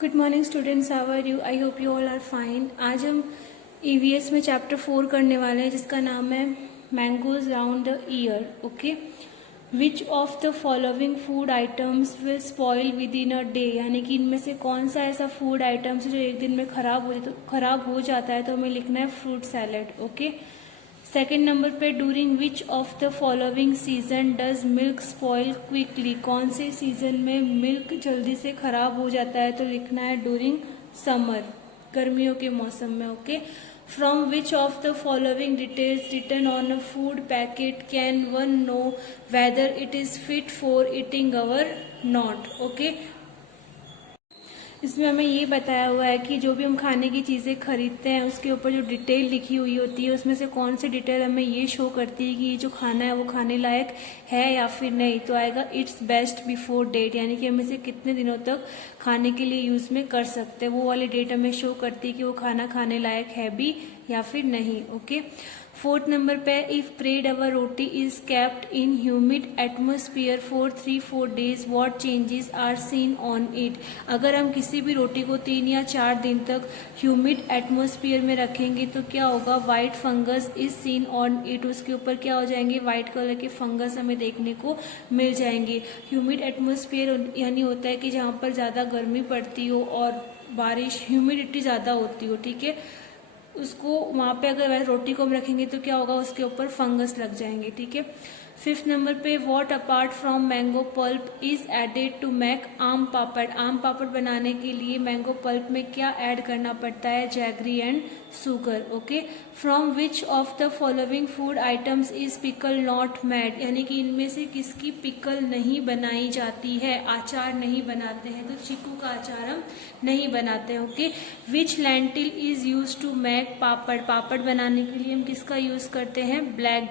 Good morning students, how are you? I hope you all are fine. आज हम EVS में chapter 4 करने वाले हैं जिसका नाम है mangoes round the year. Okay, which of the following food items will spoil with in a day, यानी कि इनमें से कौन सा ऐसा फूड आइटम्स है जो एक दिन में खराब हो जाता है, तो हमें लिखना है fruit salad. Okay, second number पे during which of the following season does milk spoil quickly, कौन से सीजन में मिल्क जल्दी से खराब हो जाता है, तो लिखना है डूरिंग समर, गर्मियों के मौसम में। Okay, from which of the following details written on a food packet can one know whether it is fit for eating or not. Okay, इसमें हमें ये बताया हुआ है कि जो भी हम खाने की चीज़ें खरीदते हैं उसके ऊपर जो डिटेल लिखी हुई होती है उसमें से कौन सी डिटेल हमें ये शो करती है कि ये जो खाना है वो खाने लायक है या फिर नहीं। तो आएगा इट्स बेस्ट बिफोर डेट, यानी कि हम इसे कितने दिनों तक खाने के लिए यूज़ में कर सकते हैं, वो वाली डेट हमें शो करती है कि वो खाना खाने लायक है भी या फिर नहीं। ओके, फोर्थ नंबर पे if bread or roti is kept in humid atmosphere for 3-4 days what changes are seen on it. अगर हम किसी भी रोटी को 3 या 4 दिन तक ह्यूमिड एटमोस्फियर में रखेंगे तो क्या होगा, white fungus is seen on it, उसके ऊपर क्या हो जाएंगे, व्हाइट कलर के फंगस हमें देखने को मिल जाएंगे। ह्यूमिड एटमोस्फियर यानी होता है कि जहाँ पर ज़्यादा गर्मी पड़ती हो और बारिश, ह्यूमिडिटी ज़्यादा होती हो, ठीक है, उसको वहाँ पे अगर रोटी को हम रखेंगे तो क्या होगा, उसके ऊपर फंगस लग जाएंगे। ठीक है, फिफ्थ नंबर पे what apart from mango pulp is added to make aam papad, आम पापड़ बनाने के लिए मैंगो पल्प में क्या ऐड करना पड़ता है, jaggery and sugar. Okay, from which of the following food items is pickle not made, यानी कि इनमें से किसकी पिकल नहीं बनाई जाती है, आचार नहीं बनाते हैं, तो चीकू का आचार हम नहीं बनाते हैं। Okay, which lentil is use to make papad, papad बनाने के लिए हम किसका यूज करते हैं, ब्लैक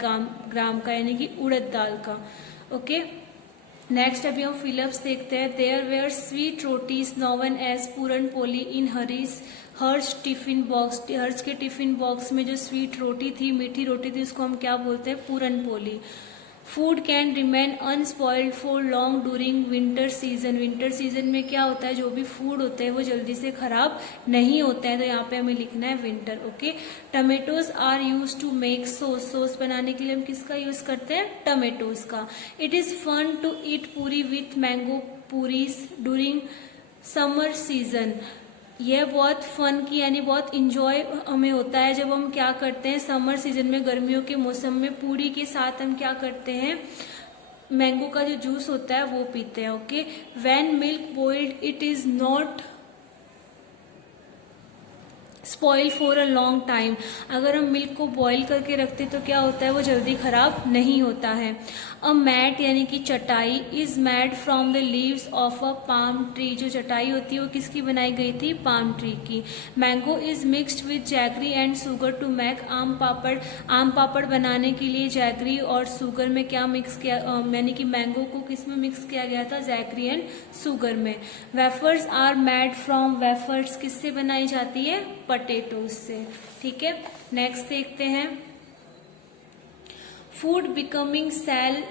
ग्राम का, यानी कि उड़द दाल का। ओके, नेक्स्ट अभी हम फिलअप्स देखते हैं। There were sweet rotis known as puran poli in Harsh tiffin box, Harsh के टिफिन बॉक्स में जो स्वीट रोटी थी, मीठी रोटी थी, उसको हम क्या बोलते हैं, puran poli. Food can remain unspoiled for long during winter season, winter season में क्या होता है, जो भी फूड होते हैं वो जल्दी से खराब नहीं होते हैं, तो यहाँ पे हमें लिखना है winter. Okay, tomatoes are use to make sauce, sauce बनाने के लिए हम किसका यूज करते हैं, टमेटोज का। It is fun to eat puri with mango puris during summer season, यह बहुत फन की यानी बहुत इंजॉय हमें होता है जब हम क्या करते हैं, समर सीजन में, गर्मियों के मौसम में पूरी के साथ हम क्या करते हैं, मैंगो का जो जूस होता है वो पीते हैं। Okay, when milk boiled it is not spoil for a long time, अगर हम मिल्क को बॉईल करके रखते तो क्या होता है, वो जल्दी खराब नहीं होता है। अ मैट यानी कि चटाई is made from the leaves of a palm tree, जो चटाई होती है वो किसकी बनाई गई थी, पाम ट्री की। Mango is mixed with jaggery and sugar to make aam papad, आम पापड़ बनाने के लिए जैगरी और शुगर में क्या मिक्स किया, यानी कि मैंगो को किस में मिक्स किया गया था, जैगरी एंड शुगर में। Wafers are made from, wafers किससे बनाई जाती है, पोटैटोज से। ठीक है, नेक्स्ट देखते हैं। Food becoming stale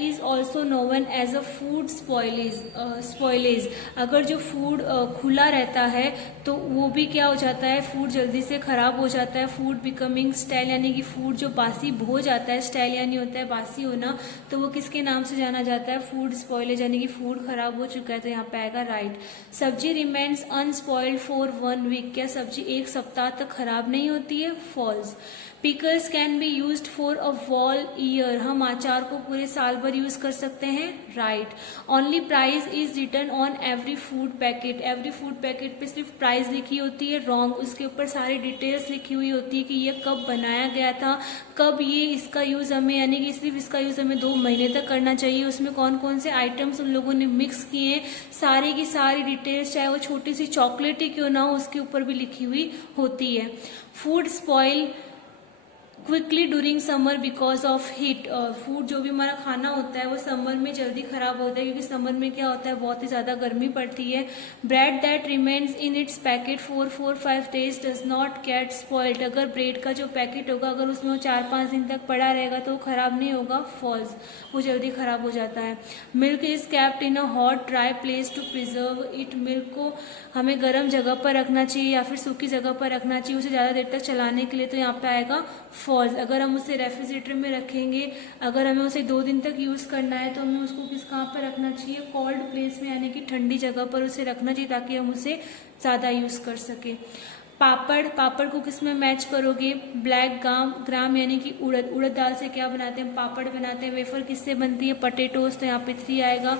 is also known as a food spoilage, अगर जो फूड खुला रहता है तो वो भी क्या हो जाता है, फूड जल्दी से खराब हो जाता है। फूड बिकमिंग स्टेल यानी कि फूड जो बासी हो जाता है, स्टेल यानी होता है बासी होना, तो वो किसके नाम से जाना जाता है, फूड स्पॉइलेज, यानी कि फूड खराब हो चुका है, तो यहाँ पे आएगा राइट। सब्जी रिमेन्स अनस्पॉइल्ड फॉर 1 week, क्या सब्जी एक सप्ताह तक खराब नहीं होती है, false. Pickles can be used for a whole year, हम अचार को पूरे साल भर यूज कर सकते हैं, right. Only price is written on every food packet, every food packet पे सिर्फ प्राइस लिखी होती है, रॉन्ग, उसके ऊपर सारी डिटेल्स लिखी हुई होती है कि ये कब बनाया गया था, कब ये इसका यूज हमें, यानी कि सिर्फ इसका यूज हमें 2 महीने तक करना चाहिए, उसमें कौन कौन से आइटम्स उन लोगों ने मिक्स किए हैं, सारी की सारी डिटेल्स, चाहे वो छोटी सी चॉकलेट ही क्यों ना हो, उसके ऊपर भी लिखी हुई होती है। Food spoil quickly during summer because of heat. Food जो भी हमारा खाना होता है वो समर में जल्दी खराब होता है, क्योंकि समर में क्या होता है, बहुत ही ज्यादा गर्मी पड़ती है। Bread that remains in its packet for 4-5 days does not gate spoiled. अगर ब्रेड का जो पैकेट होगा अगर उसमें वो 4-5 दिन तक पड़ा रहेगा तो वो खराब नहीं होगा, फॉल्स, वो जल्दी खराब हो जाता है। Milk is kept in a hot dry place to preserve it. Milk को हमें गर्म जगह पर रखना चाहिए या फिर सूखी जगह पर रखना चाहिए उसे ज्यादा देर तक चलाने के लिए, तो यहाँ पे आएगा फॉल्स। अगर हम उसे रेफ्रिजरेटर में रखेंगे, अगर हमें उसे 2 दिन तक यूज करना है तो हमें उसको कहाँ पर रखना चाहिए, कोल्ड प्लेस में, यानी कि ठंडी जगह पर उसे रखना चाहिए ताकि हम उसे ज्यादा यूज कर सके। पापड़ को किस में मैच करोगे, ब्लैक ग्राम यानी कि उड़द दाल से क्या बनाते हैं, पापड़ बनाते हैं। वेफर किससे बनती है, पोटैटोज, तो यहाँ पे 3 आएगा।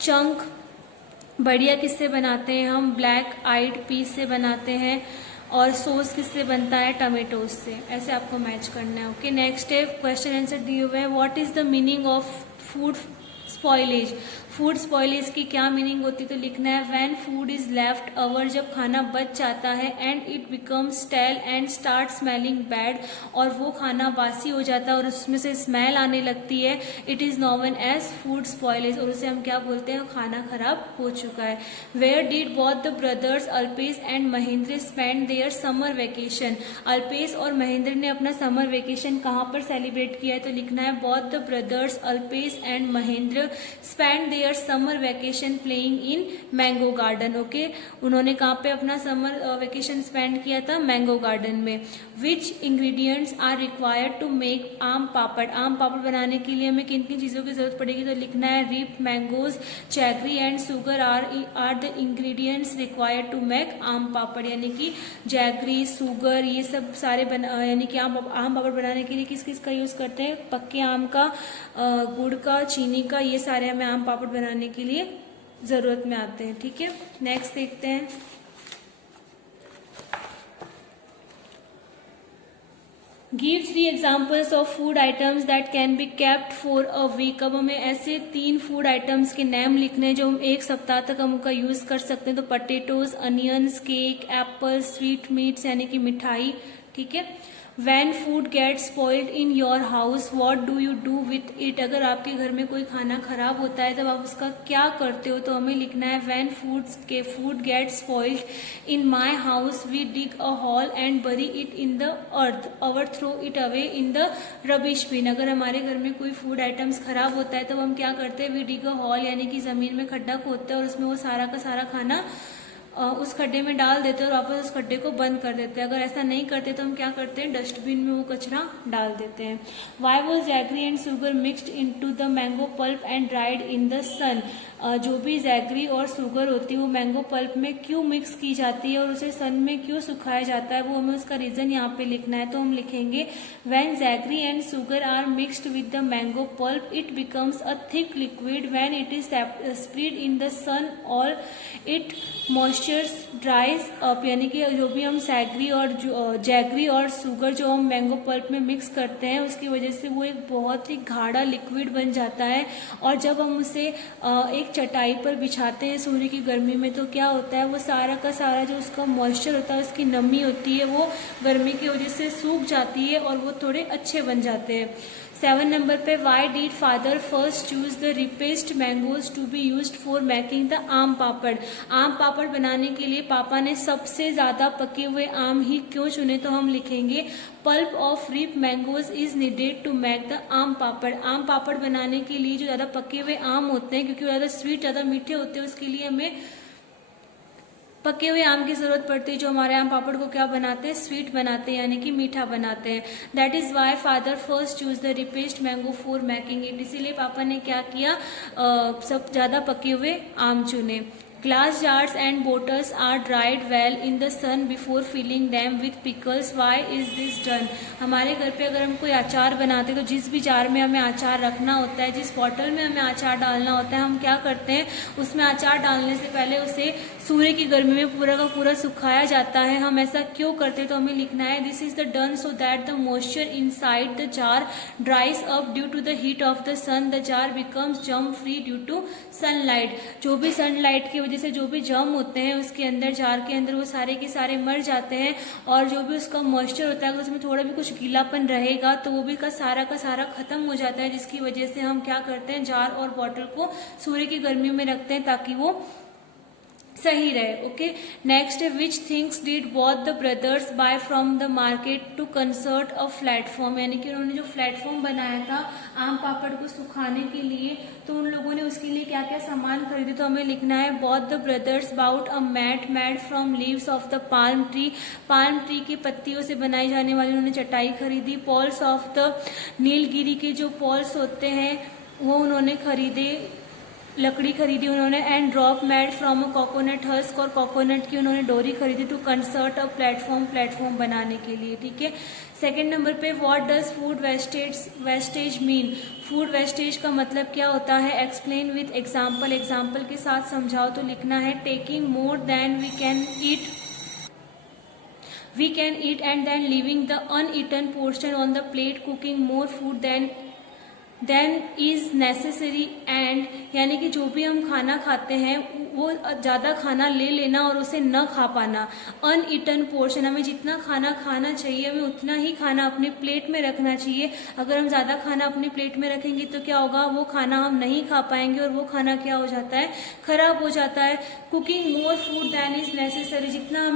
चंक बढ़िया किससे बनाते हैं हम, ब्लैक आइड पीस से बनाते हैं। और सॉस किससे बनता है, टमेटोज से। ऐसे आपको मैच करना है। ओके, नेक्स्ट है क्वेश्चन आंसर दिए हुए हैं। What is the meaning of food spoilage. Food spoilage की क्या मीनिंग होती है, तो लिखना है when food is left over, जब खाना बच जाता है, and it becomes stele and start smelling bad, और वो खाना बासी हो जाता है और उसमें से स्मेल आने लगती है, it is known as food spoilage, और उसे हम क्या बोलते हैं, खाना खराब हो चुका है। Where did both the brothers Alpesh and Mahendra spend their summer vacation. Alpesh और महेंद्र ने अपना समर वेकेशन कहाँ पर सेलिब्रेट किया है, तो लिखना है both the brothers Alpesh and Mahendra spend their summer vacation playing in mango garden. Okay, उन्होंने कहाँ पे अपना समर वेकेशन स्पेंड किया था, मैंगो गार्डन में। Which ingredients are required to make aam papad. आम पापड़ बनाने के लिए हमें किन किन चीजों की जरूरत पड़ेगी, तो लिखना है ripe, mangoes, jaggery and sugar are the ingredients required to make aam papad, यानी कि जैगरी, सुगर, ये सब सारे यानी कि आम पापड़ बनाने के लिए किस किस का यूज करते हैं, पक्के आम का, गुड़ का, चीनी का, ये सारे हमें आम पापड़ बनाने के लिए जरूरत में आते हैं। ठीक है, नेक्स्ट देखते हैं। Give 3 examples of food items that can be kept for a week. अब हमें ऐसे 3 फूड आइटम्स के नाम लिखने हैं जो हम 1 सप्ताह तक हम उनका यूज कर सकते हैं। तो potatoes, onions, cake, Apple, sweet meets यानी कि मिठाई। ठीक है। When food gets spoiled in your house, what do you do with it? अगर आपके घर में कोई खाना खराब होता है तब आप उसका क्या करते हो, तो हमें लिखना है when food gets spoiled in my house, we dig a hole and bury it in the earth or throw it away in the rubbish bin। अगर हमारे घर में कोई फूड आइटम्स खराब होता है तब हम क्या करते हैं, we dig a hole यानी कि जमीन में खड्डा खोदते हैं और उसमें वो सारा का सारा खाना उस खड्डे में डाल देते हैं और वापस उस खड्डे को बंद कर देते हैं। अगर ऐसा नहीं करते तो हम क्या करते हैं, डस्टबिन में वो कचरा डाल देते हैं। Why was jaggery and sugar mixed into the mango pulp and dried in the sun. जो भी जैगरी और शुगर होती है वो मैंगो पल्प में क्यों मिक्स की जाती है और उसे सन में क्यों सुखाया जाता है, वो हमें उसका रीजन यहाँ पे लिखना है। तो हम लिखेंगे when jaggery and sugar are mixed with the mango pulp it becomes a thick liquid when it is spread in the sun और इट मॉइस्चर्स ड्राइज अप। यानी कि जो भी हम जैगरी और शुगर जो हम मैंगो पल्प में मिक्स करते हैं उसकी वजह से वो एक बहुत ही गाढ़ा लिक्विड बन जाता है, और जब हम उसे एक चटाई पर बिछाते हैं सूर्य की गर्मी में तो क्या होता है, वो सारा का सारा जो उसका मॉइस्चर होता है, उसकी नमी होती है, वो गर्मी की वजह से सूख जाती है और वो थोड़े अच्छे बन जाते हैं। 7 नंबर पे why did father first choose the ripest mangoes to be used for making the aam papad. आम पापड़ बनाने के लिए पापा ने सबसे ज्यादा पके हुए आम ही क्यों चुने, तो हम लिखेंगे pulp of ripe mangoes is needed to make the aam papad. आम पापड़ बनाने के लिए जो ज्यादा पके हुए आम होते हैं, क्योंकि ज्यादा स्वीट ज्यादा मीठे होते हैं, उसके लिए हमें पके हुए आम की जरूरत पड़ती है, जो हमारे आम पापड़ को क्या बनाते हैं, स्वीट बनाते हैं यानी कि मीठा बनाते हैं। That is why father first choose the ripest mango for making it. इसीलिए पापा ने क्या किया, सब ज्यादा पके हुए आम चुने। Glass jars and bottles are dried well in the sun before filling them with pickles. Why is this done? हमारे घर पे अगर हम कोई अचार बनाते हैं तो जिस भी जार में हमें अचार रखना होता है, जिस बॉटल में हमें अचार डालना होता है, हम क्या करते हैं, उसमें अचार डालने से पहले उसे सूर्य की गर्मी में पूरा का पूरा सुखाया जाता है। हम ऐसा क्यों करते हैं, तो हमें लिखना है this is the done so that the moisture inside the jar dries up due to the heat of the sun. The jar becomes germ free due to sunlight. जो भी सनलाइट की वजह से जो भी जर्म होते हैं उसके अंदर, जार के अंदर, वो सारे के सारे मर जाते हैं। और जो भी उसका मॉइस्चर होता है, अगर उसमें थोड़ा भी कुछ गीलापन रहेगा तो वो भी का सारा खत्म हो जाता है, जिसकी वजह से हम क्या करते हैं, जार और बॉटल को सूर्य की गर्मी में रखते हैं ताकि वो सही रहे। ओके, नेक्स्ट है which things did both the brothers buy from the market to concert a platform, यानी कि उन्होंने जो प्लेटफॉर्म बनाया था आम पापड़ को सुखाने के लिए, तो उन लोगों ने उसके लिए क्या क्या सामान खरीदे, तो हमें लिखना है both the brothers bought a mat made from leaves of the palm tree, palm tree की पत्तियों से बनाई जाने वाली उन्होंने चटाई खरीदी। पॉल्स ऑफ द नीलगिरी के जो पॉल्स होते हैं वो उन्होंने खरीदे, लकड़ी खरीदी उन्होंने। And drop made from a coconut husk, और कोकोनट की उन्होंने डोरी खरीदी टू कंसर्ट अ प्लेटफॉर्म बनाने के लिए। ठीक है, सेकंड नंबर पे what does food wastage mean, food wastage का मतलब क्या होता है, एक्सप्लेन विथ एग्जाम्पल, एग्जाम्पल के साथ समझाओ। तो लिखना है taking more than we can eat and then leaving the uneaten portion on the plate, cooking more food than is necessary and, यानी कि जो भी हम खाना खाते हैं वो ज़्यादा खाना ले लेना और उसे न खा पाना। अनईटन पोर्शन, हमें जितना खाना खाना चाहिए हमें उतना ही खाना अपने प्लेट में रखना चाहिए। अगर हम ज़्यादा खाना अपने प्लेट में रखेंगे तो क्या होगा, वो खाना हम नहीं खा पाएंगे और वो खाना क्या हो जाता है, खराब हो जाता है। Cooking more food than is necessary, जितना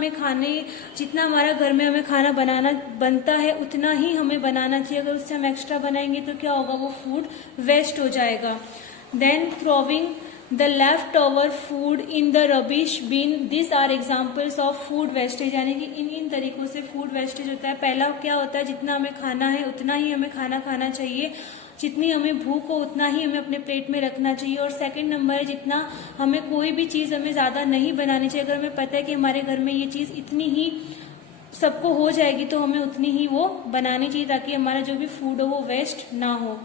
हमारा घर में हमें खाना बनाना बनता है उतना ही हमें बनाना चाहिए। अगर उससे हम एक्स्ट्रा बनाएंगे तो क्या होगा, वो फूड वेस्ट हो जाएगा। Then throwing the left over food in the rubbish bin, this are examples of food wastage, यानी कि इन तरीकों से फूड वेस्टेज होता है। पहला क्या होता है, जितना हमें खाना है उतना ही हमें खाना खाना चाहिए, जितनी हमें भूख हो उतना ही हमें अपने प्लेट में रखना चाहिए। और सेकंड नंबर है, जितना हमें कोई भी चीज़ हमें ज़्यादा नहीं बनानी चाहिए। अगर हमें पता है कि हमारे घर में ये चीज़ इतनी ही सबको हो जाएगी तो हमें उतनी ही वो बनानी चाहिए ताकि हमारा जो भी फूड हो वो वेस्ट ना हो।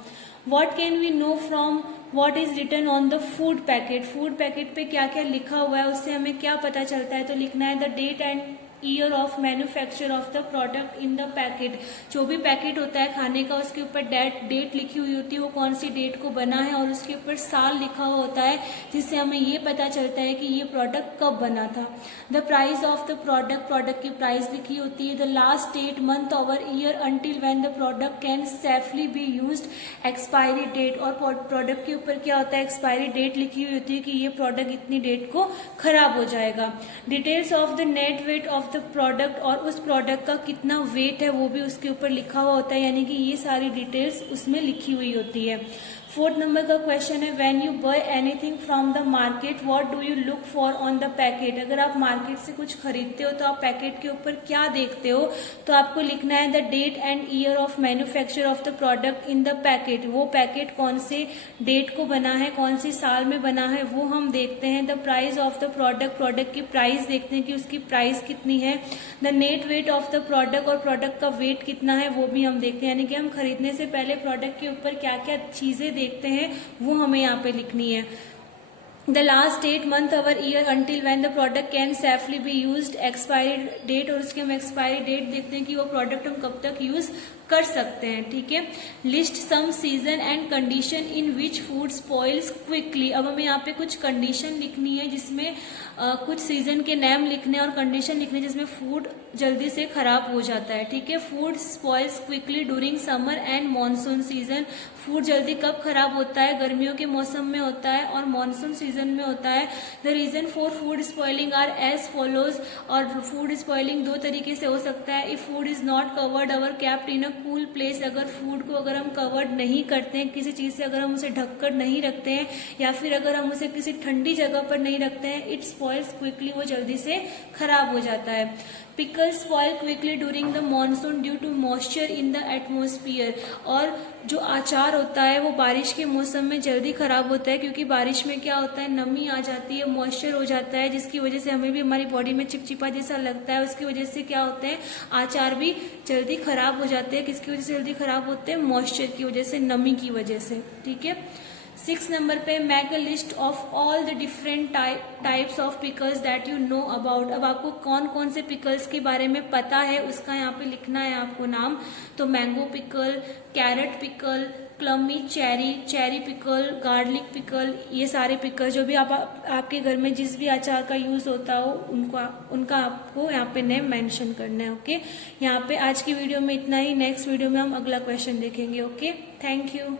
What can we know from what is written on the food packet? Food packet पे क्या क्या लिखा हुआ है उससे हमें क्या पता चलता है, तो लिखना है the date and year of manufacture of the product in the packet. जो भी पैकेट होता है खाने का उसके ऊपर डेट लिखी हुई होती है, वो कौन सी डेट को बना है, और उसके ऊपर साल लिखा हुआ होता है जिससे हमें ये पता चलता है कि ये प्रोडक्ट कब बना था। The price of the product की प्राइस लिखी होती है। द लास्ट डेट, मंथ और year until when the product can safely be used, expiry date, और प्रोडक्ट के ऊपर क्या होता है, एक्सपायरी डेट लिखी हुई होती है कि ये प्रोडक्ट इतनी डेट को खराब हो जाएगा। Details of the net weight of the product, और उस प्रोडक्ट का कितना वेट है वो भी उसके ऊपर लिखा हुआ होता है, यानी कि ये सारी डिटेल्स उसमें लिखी हुई होती है। फोर्थ नंबर का क्वेश्चन है when you buy anything from the market what do you look for on the packet. अगर आप मार्केट से कुछ खरीदते हो तो आप पैकेट के ऊपर क्या देखते हो, तो आपको लिखना है the date and year of manufacture of the product in the packet. वो पैकेट कौन से डेट को बना है, कौन सी साल में बना है वो हम देखते हैं। The price of the product की प्राइस देखते हैं कि उसकी प्राइस कितनी है। The net weight of the product, और प्रोडक्ट का वेट कितना है वो भी हम देखते हैं, यानी कि हम खरीदने से पहले प्रोडक्ट के ऊपर क्या क्या चीजें देखते हैं वो हमें यहाँ पे लिखनी है। द लास्ट डेट, मंथ और year until when the product can safely be used, expiry date, और उसके हम एक्सपायरी डेट देखते हैं कि वो प्रोडक्ट हम कब तक यूज कर सकते हैं। ठीक है, list some season and condition in which food spoils quickly. अब हमें यहाँ पे कुछ कंडीशन लिखनी है जिसमें कुछ सीजन के नेम लिखने और कंडीशन लिखने जिसमें फूड जल्दी से खराब हो जाता है। ठीक है, food spoils quickly during summer and monsoon season. Food जल्दी कब खराब होता है, गर्मियों के मौसम में होता है और मानसून सीजन में होता है। The reason for food spoiling are as follows, और फूड स्पॉइलिंग दो तरीके से हो सकता है। If food is not covered और capped in a cool place, अगर फूड को अगर हम कवर्ड नहीं करते हैं किसी चीज से, अगर हम उसे ढककर नहीं रखते हैं या फिर अगर हम उसे किसी ठंडी जगह पर नहीं रखते हैं, इट स्पॉइल्स क्विकली, वो जल्दी से खराब हो जाता है। Pickles spoil quickly during the monsoon due to moisture in the atmosphere, और जो अचार होता है वो बारिश के मौसम में जल्दी खराब होता है क्योंकि बारिश में क्या होता है, नमी आ जाती है, मॉइस्चर हो जाता है, जिसकी वजह से हमें भी हमारी बॉडी में चिपचिपा जैसा लगता है। उसकी वजह से क्या होते हैं, अचार भी जल्दी खराब हो जाते हैं। किसकी वजह से जल्दी खराब होते हैं, मॉइस्चर की वजह से, नमी की वजह से। ठीक है, 6 नंबर पे make a list of all the different types of pickles that you know about. अब आपको कौन कौन से पिकल्स के बारे में पता है उसका यहाँ पे लिखना है आपको नाम। तो mango pickle, carrot pickle, plummy cherry, cherry pickle, garlic pickle, ये सारे पिकल जो भी आपके घर में जिस भी अचार का यूज होता हो उनका आपको यहाँ पे नेम मेंशन करना है। ओके, यहाँ पे आज की वीडियो में इतना ही। नेक्स्ट वीडियो में हम अगला क्वेश्चन देखेंगे। Okay, thank you.